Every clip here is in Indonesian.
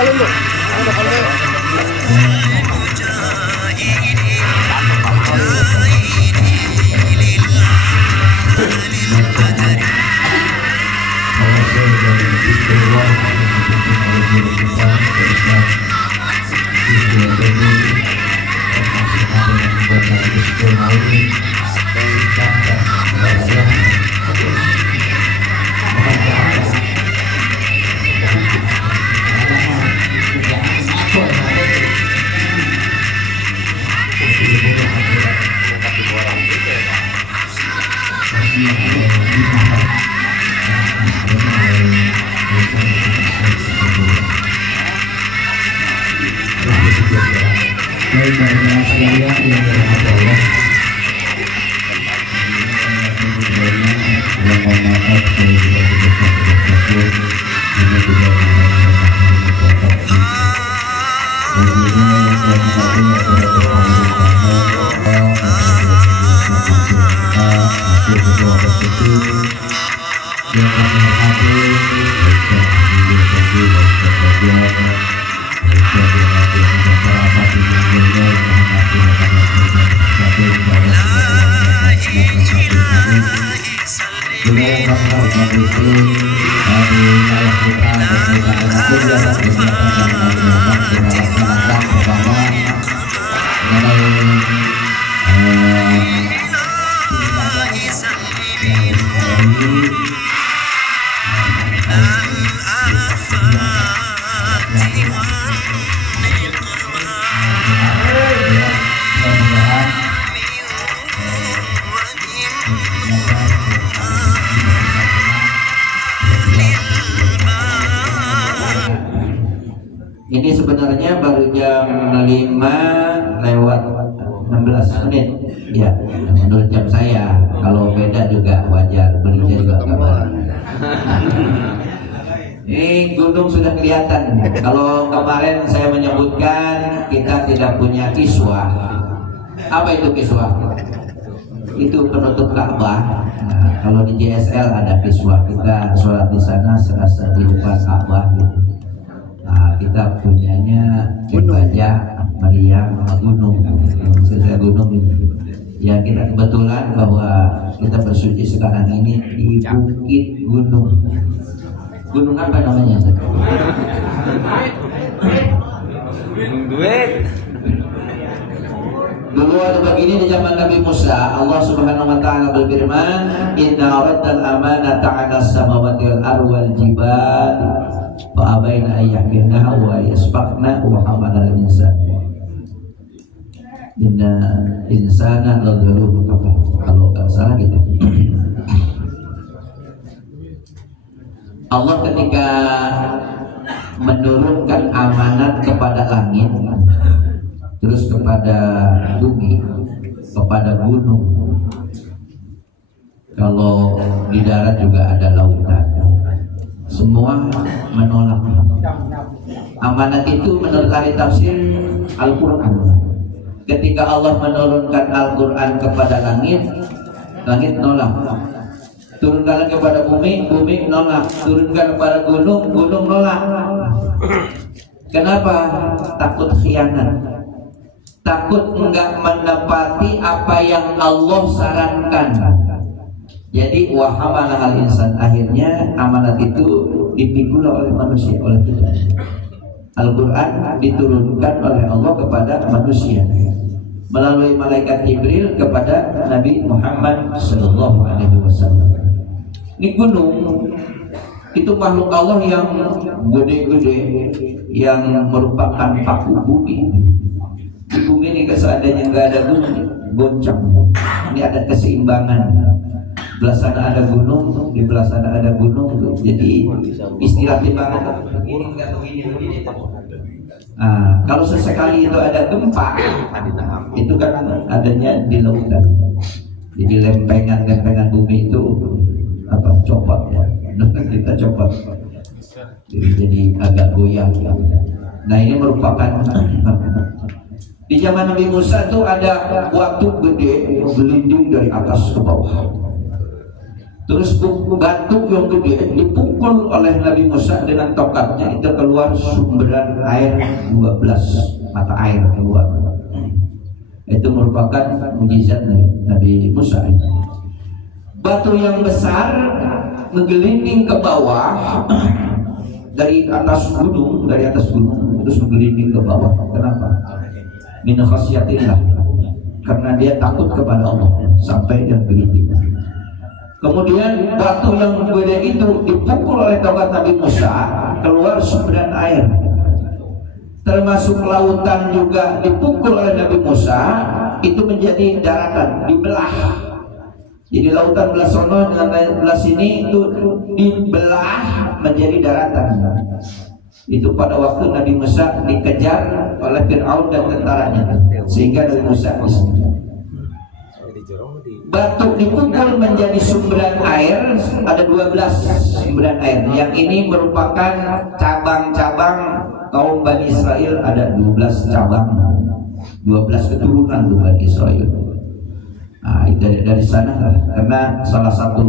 galon tuh. Ada kalau ini sebenarnya baru jam 5:16 ya, menurut jam saya. Kalau beda juga wajar, belinya juga kabar. Ini gunung sudah kelihatan. Kalau kemarin saya menyebutkan kita tidak punya kiswah. Apa itu kiswah? Itu penutup Ka'bah. Nah, kalau di JSL ada kiswah, kita sholat di sana serasa di depan Ka'bah gitu. Nah, kita punyanya Baja, Maryam, Gunung. Saya Gunung ini. Ya, kita kebetulan bahwa kita bersuci sekarang ini di Bukit Gunung. Gunung apa namanya? Gunung duit. Dulu ada begini di zaman Nabi Musa, Allah Subhanahu wa taala berfirman, "Inna aradna al-amanata 'ala as-samawati wal ardi wal jibali fa abaina an yahmilnaha wa yasfaqna wa hamala al-insan. Inna insana ladzalumun kafar." Kalau enggak salah gitu. Allah ketika menurunkan amanat kepada langit, terus kepada bumi, kepada gunung. Kalau di darat juga ada lautan. Semua menolak. Amanat itu menurut ahli tafsir Al-Quran. Ketika Allah menurunkan Al-Quran kepada langit, langit nolak. Turunkan kepada bumi, bumi nolak. Turunkan kepada gunung, gunung nolak. Kenapa? Takut khianat. Takut enggak menepati apa yang Allah sarankan. Jadi wahamalah al-insan, akhirnya amanat itu dipikul oleh manusia, oleh kita. Al-Quran diturunkan oleh Allah kepada manusia melalui malaikat Jibril kepada Nabi Muhammad SAW. Ini gunung itu makhluk Allah yang gede-gede, yang merupakan paku bumi. Di bumi ini seandainya nggak ada gunung, goncang. Ini ada keseimbangan. Belah sana ada gunung, di belah sana ada gunung. Jadi istilah timbangan begini. Nah, kalau sesekali itu ada gempa, itu kan adanya di lautan. Jadi lempengan bumi itu copot ya, kita copot, jadi agak goyang. Nah, ini merupakan di zaman Nabi Musa itu ada waktu gede melindung dari atas ke bawah. Terus batu yang gede dipukul oleh Nabi Musa dengan tongkatnya, itu keluar sumberan air 12 mata air keluar. Itu merupakan mukjizat Nabi Musa. Batu yang besar menggelinding ke bawah dari atas gunung, terus menggelinding ke bawah. Kenapa? Min khasyatillah, karena dia takut kepada Allah sampai yang begitu. Kemudian batu yang gede itu dipukul oleh tongkat Nabi Musa, keluar sumberan air. Termasuk lautan juga dipukul oleh Nabi Musa, itu menjadi daratan, dibelah. Jadi lautan belah sono dengan belah sini itu dibelah menjadi daratan. Itu pada waktu Nabi Musa dikejar oleh Fir'aun dan tentaranya, sehingga Nabi Musa disini. Batu dipukul menjadi sumberan air, ada 12 sumberan air. Yang ini merupakan cabang-cabang kaum Bani Israel, ada 12 cabang, 12 keturunan Bani Israel. Nah, itu dari sana, karena salah satu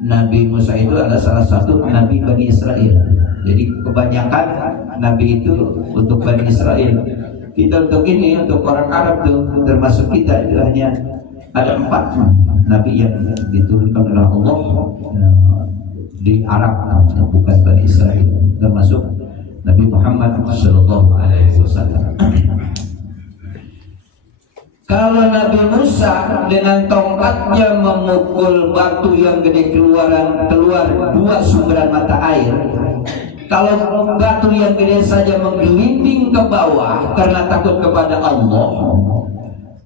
Nabi Musa itu adalah salah satu Nabi Bani Israel. Jadi kebanyakan Nabi itu untuk Bani Israel. Kita untuk ini, untuk orang Arab tuh, termasuk kita itu hanya ada 4 Nabi yang diturunkan oleh Allah di Arab, bukan Bani Israel, termasuk Nabi Muhammad Sallallahu Alaihi Wasallam. Kalau Nabi Musa dengan tongkatnya memukul batu yang gede keluar 2 sumberan mata air. Kalau batu yang gede saja menggelinding ke bawah karena takut kepada Allah.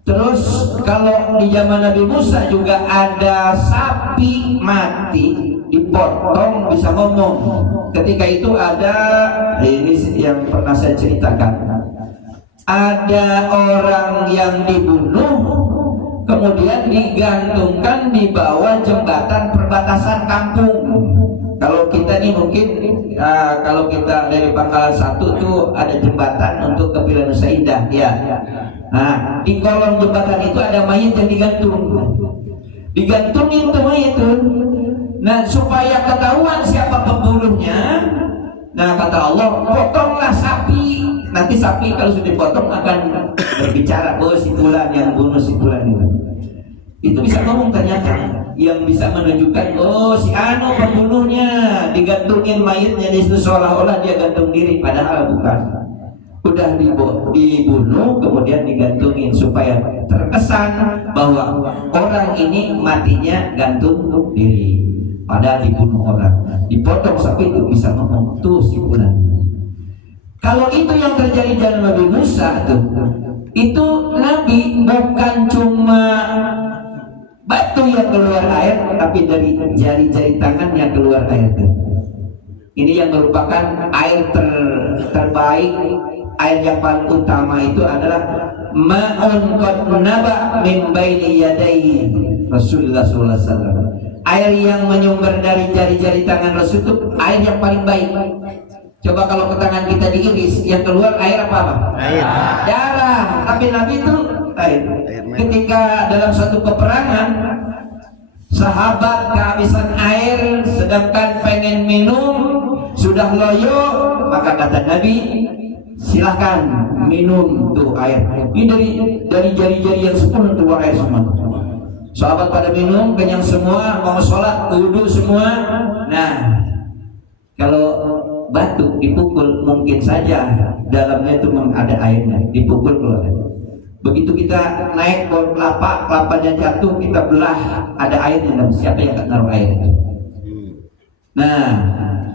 Terus kalau di zaman Nabi Musa juga ada sapi mati dipotong bisa ngomong. Ketika itu ada, ini yang pernah saya ceritakan, ada orang yang dibunuh kemudian digantungkan di bawah jembatan perbatasan kampung. Kalau kita nih mungkin kalau kita dari Pangkalan 1 tuh ada jembatan untuk ke Villa Nusa Indah ya. Nah, di kolong jembatan itu ada mayat yang digantungin tuh mayat tuh. Nah, supaya ketahuan siapa pembunuhnya, nah kata Allah, potonglah sapi. Nanti sapi kalau sudah dipotong akan berbicara, oh si fulan yang bunuh si fulan itu bisa ngomong ternyata, yang bisa menunjukkan oh si anu pembunuhnya, digantungin mayatnya di situ seolah-olah dia gantung diri, padahal bukan. Udah dibunuh kemudian digantungin supaya terkesan bahwa orang ini matinya gantung diri, padahal dibunuh orang. Dipotong sapi itu bisa ngomong tuh si fulan. Kalau itu yang terjadi dalam Nabi Musa tuh, itu Nabi bukan cuma batu yang keluar air, tapi dari jari-jari tangan yang keluar air tuh. Ini yang merupakan air terbaik, air yang paling utama itu adalah ma'un qad naba min baini yadayhi Rasulullah sallallahu alaihi wasallam. Air yang menyumber dari jari-jari tangan Rasul itu air yang paling baik. Coba kalau ke tangan kita diiris, yang keluar air apa? Air. Darah. Tapi Nabi itu air. Ketika dalam suatu peperangan, sahabat kehabisan air, sedangkan pengen minum, sudah loyo, maka kata Nabi, silahkan minum tuh air. Ini dari jari-jari yang 10 keluar air semua. Sahabat pada minum, kenyang semua, mau sholat, wudhu semua. Nah, kalau batu dipukul mungkin saja dalamnya itu ada airnya, dipukul keluar. Begitu kita naik pohon kelapa, kelapanya jatuh, kita belah, ada airnya, dan siapa yang akan naruh air? Nah,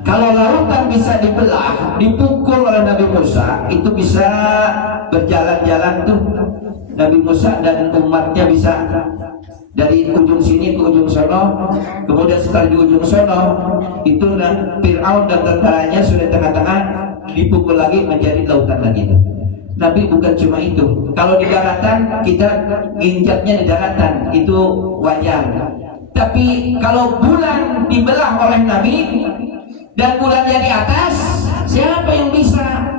kalau lautan bisa dibelah, dipukul oleh Nabi Musa, itu bisa berjalan-jalan tuh Nabi Musa dan umatnya bisa dari ujung sini ke ujung sono, kemudian setelah di ujung sono itu Fir'aun dan tentaranya sudah tengah-tengah dipukul lagi menjadi lautan lagi. Nabi bukan cuma itu. Kalau di daratan kita injaknya di daratan itu wajar. Tapi kalau bulan dibelah oleh Nabi dan bulannya di atas, siapa yang bisa?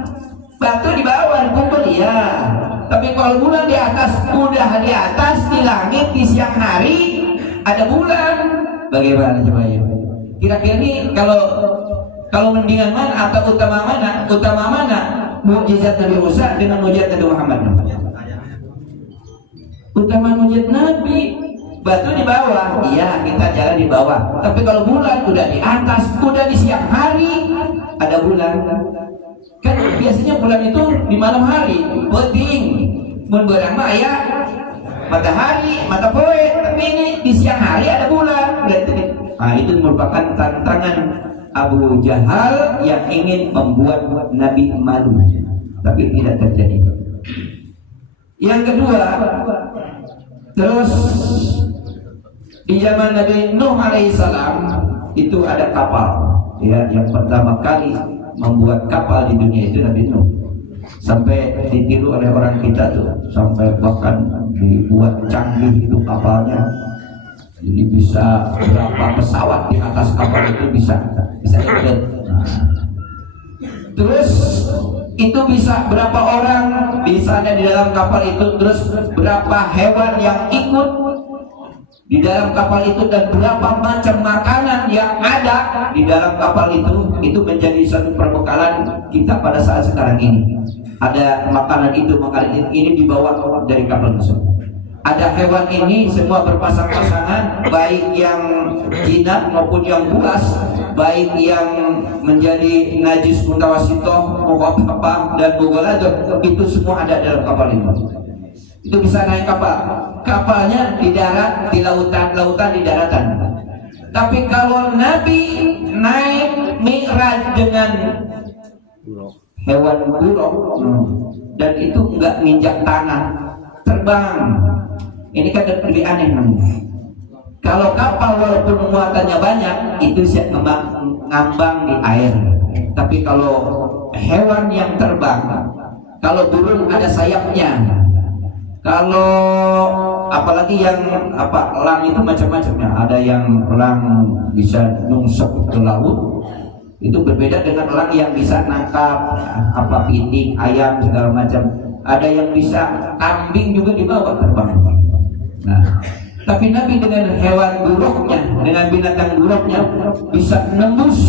Batu di bawah dipukul ya. Tapi kalau bulan di atas, udah di atas di langit di siang hari ada bulan, Bagaimana coba ya? Kira-kira ini kalau mendingan mana atau utama mana? Utama mana? Mukjizat Nabi Musa dengan mukjizat Nabi Muhammad. Utama mukjizat Nabi. Batu di bawah, iya kita jalan di bawah. Tapi kalau bulan udah di atas, udah di siang hari ada bulan. Kan biasanya bulan itu di malam hari, penting. Berang mah ya matahari, mata poe. Tapi ini di siang hari ada bulan. Nah itu merupakan tantangan Abu Jahal yang ingin membuat Nabi malu, tapi tidak terjadi. Yang kedua, terus di zaman Nabi Nuh alaihissalam itu ada kapal, ya, yang pertama kali membuat kapal di dunia itu Nabi Nuh. Sampai ditiru oleh orang kita tuh, sampai bahkan dibuat canggih itu kapalnya. Jadi bisa berapa pesawat di atas kapal itu bisa ikut. Nah. Terus itu bisa berapa orang bisa ada di dalam kapal itu, terus berapa hewan yang ikut di dalam kapal itu, dan berapa macam makanan yang ada di dalam kapal itu menjadi satu perbekalan kita pada saat sekarang ini. Ada makanan itu, makanan ini dibawa dari kapal tersebut. Ada hewan ini semua berpasang-pasangan, baik yang jinak maupun yang buas, baik yang menjadi najis mutawasitoh, muqabbah dan mughaladh, itu semua ada dalam kapal ini. Itu bisa naik kapal. Kapalnya di darat, di lautan, lautan di daratan. Tapi kalau Nabi naik Mi'raj dengan hewan buruk, dan itu enggak nginjak tanah, terbang. Ini kan lebih aneh namanya. Kalau kapal walaupun muatannya banyak, itu siap ngambang di air. Tapi kalau hewan yang terbang, kalau burung ada sayapnya, kalau apalagi yang elang itu macam-macamnya. Ada yang elang bisa nungsep ke laut, itu berbeda dengan elang yang bisa nangkap pitik, ayam segala macam. Ada yang bisa kambing juga dibawa terbang. Nah, tapi Nabi dengan hewan buruknya, dengan binatang buruknya bisa nembus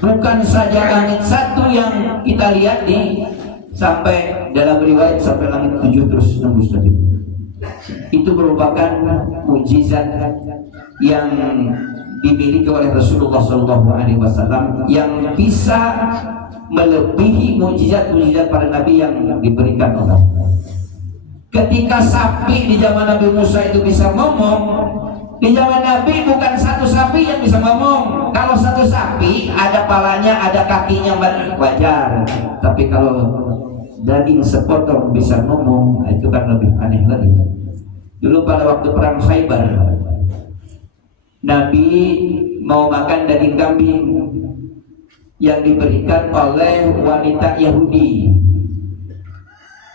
bukan saja langit satu yang kita lihat di, sampai dalam riwayat sampai langit 7 terus nembus tadi. Itu merupakan mukjizat yang dimiliki oleh Rasulullah SAW yang bisa melebihi mukjizat-mukjizat para nabi yang diberikan Allah. Ketika sapi di zaman Nabi Musa itu bisa ngomong, di zaman Nabi bukan satu sapi yang bisa ngomong. Kalau satu sapi ada palanya, ada kakinya, wajar. Tapi kalau daging sepotong bisa ngomong, itu kan lebih aneh lagi. Dulu pada waktu perang Khaybar, Nabi mau makan daging kambing yang diberikan oleh wanita Yahudi.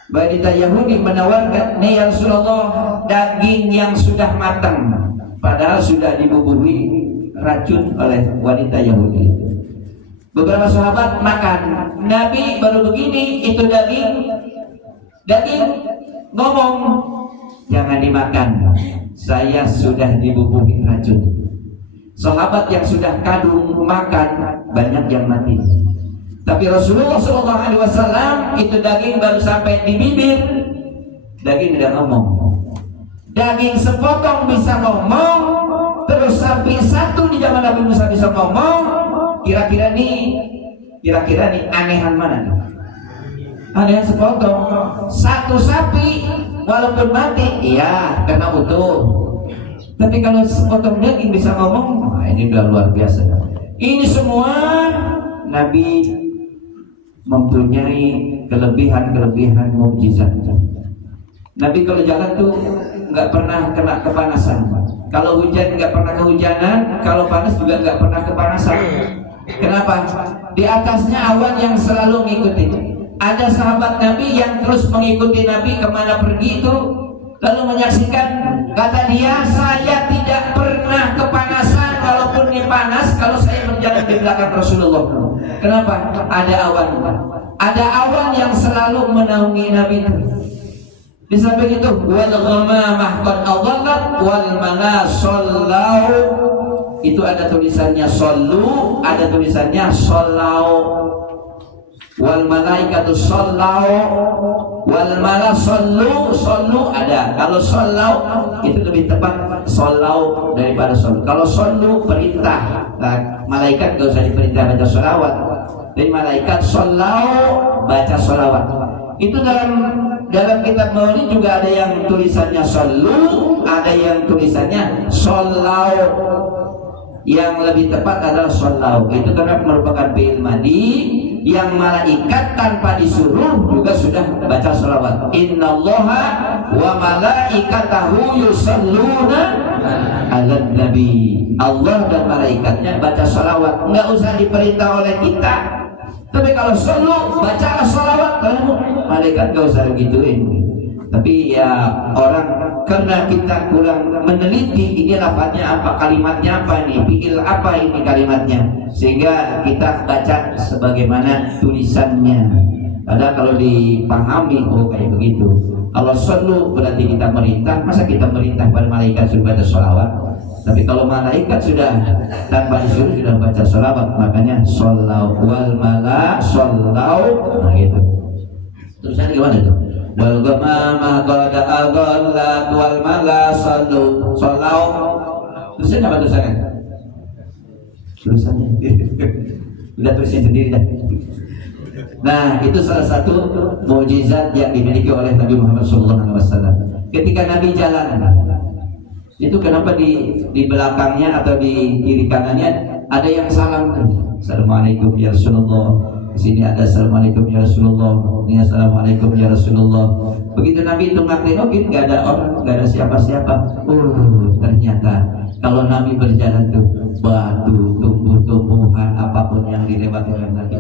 Wanita Yahudi menawarkan, "Nih ya Rasulullah, daging yang sudah matang," padahal sudah dibubuhi racun oleh wanita Yahudi. Beberapa sahabat makan, Nabi baru begini, itu daging ngomong, "Jangan dimakan, saya sudah dibubuhi racun." Sahabat yang sudah kadung makan banyak yang mati. Tapi Rasulullah SAW itu daging baru sampai di bibir, daging tidak ngomong. Daging sepotong bisa ngomong, terus sapi satu di zaman Nabi Musa bisa ngomong. Kira-kira nih anehan mana nih? Anehan sepotong. Satu sapi walaupun mati, iya karena utuh. Tapi kalau sepotong daging bisa ngomong, nah ini udah luar biasa. Ini semua Nabi mempunyai kelebihan mukjizat. Nabi kalau jalan tuh nggak pernah kena kepanasan. Kalau hujan nggak pernah kehujanan, kalau panas juga nggak pernah kepanasan. Kenapa? Di atasnya awan yang selalu mengikuti. Ada sahabat Nabi yang terus mengikuti Nabi kemana pergi itu, lalu menyaksikan, kata dia, "Saya tidak pernah kepanasan walaupun ini panas kalau saya berjalan di belakang Rasulullah." Kenapa? Ada awan yang selalu menaungi Nabi. Di samping itu wal ghamamah qad adallat wal manasallau, itu ada tulisannya sallu, ada tulisannya sallau. Wal malaikatu sallau wal malasallu, sallu ada. Kalau sallau itu lebih tepat sallau daripada sallu. Kalau sallu perintah, nah, malaikat gak usah diperintah baca sholawat. Dan malaikat sallau baca sholawat. Itu dalam kitab Maulid juga ada yang tulisannya sallu, ada yang tulisannya sallau. Yang lebih tepat adalah sallau. Itu karena merupakan fi'il madhi yang malaikat tanpa disuruh juga sudah baca sholawat. Innallaha wa malaikatahu yusalluna 'alan nabi. Allah dan malaikatnya baca sholawat. Enggak usah diperintah oleh kita. Tapi kalau sallu, bacalah sholawat. Kalau malaikat enggak usah gituin. Tapi ya orang karena kita kurang meneliti ini lafadznya apa, kalimatnya apa nih, fi'il apa ini kalimatnya, sehingga kita baca sebagaimana tulisannya. Padahal kalau dipahami, oh kayak begitu. Kalau sallu berarti kita merintah, masa kita merintah pada malaikat suruh baca sholawat? Tapi kalau malaikat sudah tanpa disuruh sudah baca sholawat, makanya shollau wal mala shollau, nah gitu. Tulisannya gimana tuh? Wal ghamama qad adallat wal mala sallu sallau. Tulisannya apa tulisannya? Tulisannya udah tulisin sendiri dah. Nah, itu salah satu mukjizat yang dimiliki oleh Nabi Muhammad SAW. Ketika Nabi jalan, itu kenapa di belakangnya atau di kiri kanannya ada yang salam? Assalamualaikum ya Rasulullah. Di sini ada assalamualaikum ya Rasulullah, ini assalamualaikum ya Rasulullah. Begitu Nabi itu ngaklinokin, gak ada orang, gak ada siapa-siapa. Ternyata kalau Nabi berjalan tuh batu, tumbuh-tumbuhan, apapun yang dilewati oleh Nabi.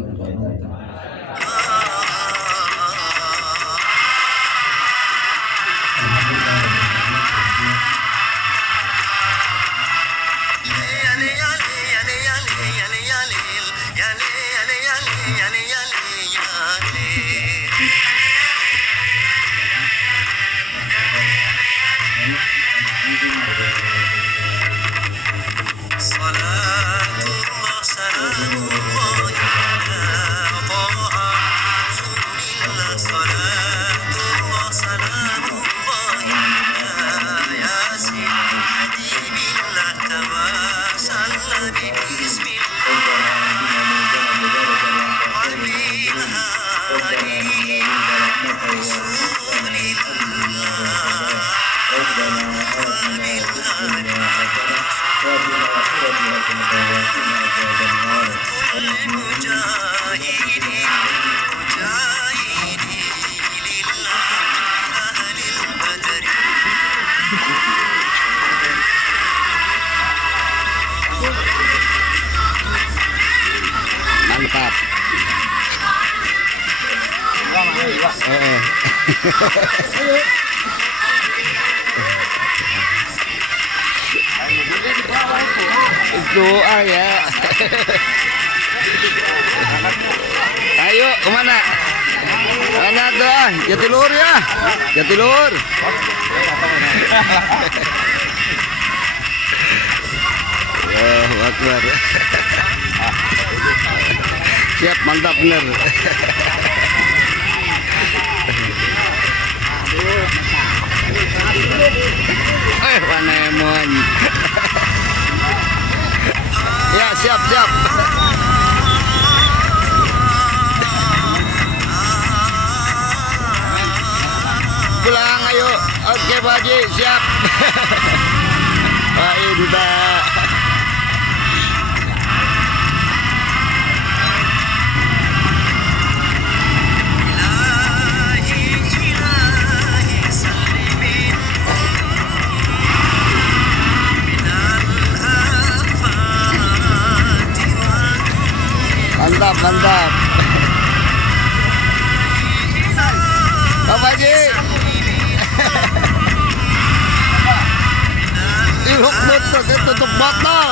Mantap. Doa ya. Ayo kemana? Mana doa? Jatilur ya. Jatilur. Allahu Akbar. Siap, mantap bener. Panemon. Ya, siap. Pulang ayo. Oke, Pak Haji, siap. Pak Duta. Mantap. Bapak Haji. Tutup botol.